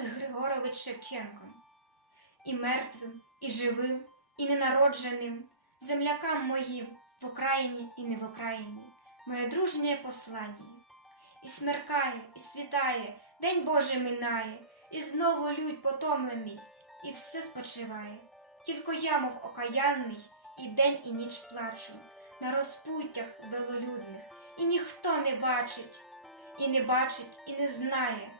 Тарас Григорович Шевченко. І мертвим, і живим, і ненародженим, землякам моїм в Україні і не в Україні, моє дружнє послання. І смеркає, і світає, день Божий минає, і знову людь потомлений, і все спочиває. Тільки я, мов окаянний, і день, і ніч плачу на розпуттях велолюдних, і ніхто не бачить, і не бачить, і не знає,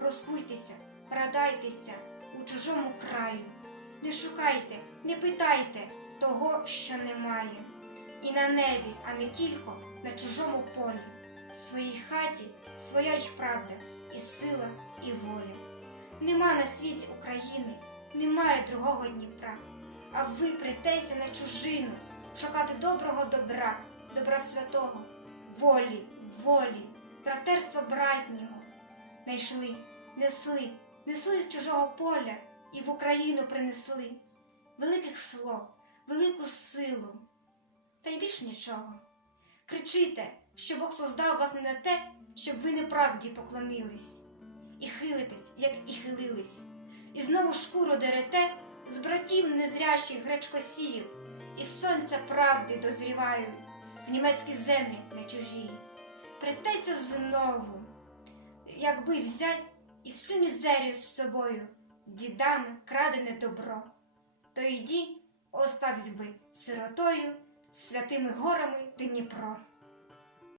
Розкуйтеся, радайтеся у чужому краю, не шукайте, не питайте того, що немає. І на небі, а не тільки на чужому полі, в своїй хаті своя їх правда, і сила, і воля. Нема на світі України, немає другого Дніпра, а ви притеся на чужину, шукати доброго добра, добра святого, волі, волі, братерства братнього. Найшли, несли, несли з чужого поля і в Україну принесли. Великих слов, велику силу, та й більш нічого. Кричите, що Бог создав вас не на те, щоб ви неправді поклонились, і хилитесь, як і хилились, і знову шкуру дерете з братів незрящих гречкосіїв, і сонця правди дозрівають в німецькі землі не чужі. Притеся знову, якби взять і всю мізерію з собою, дідами крадене добро, то йді, оставсь би сиротою, святими горами Дніпро.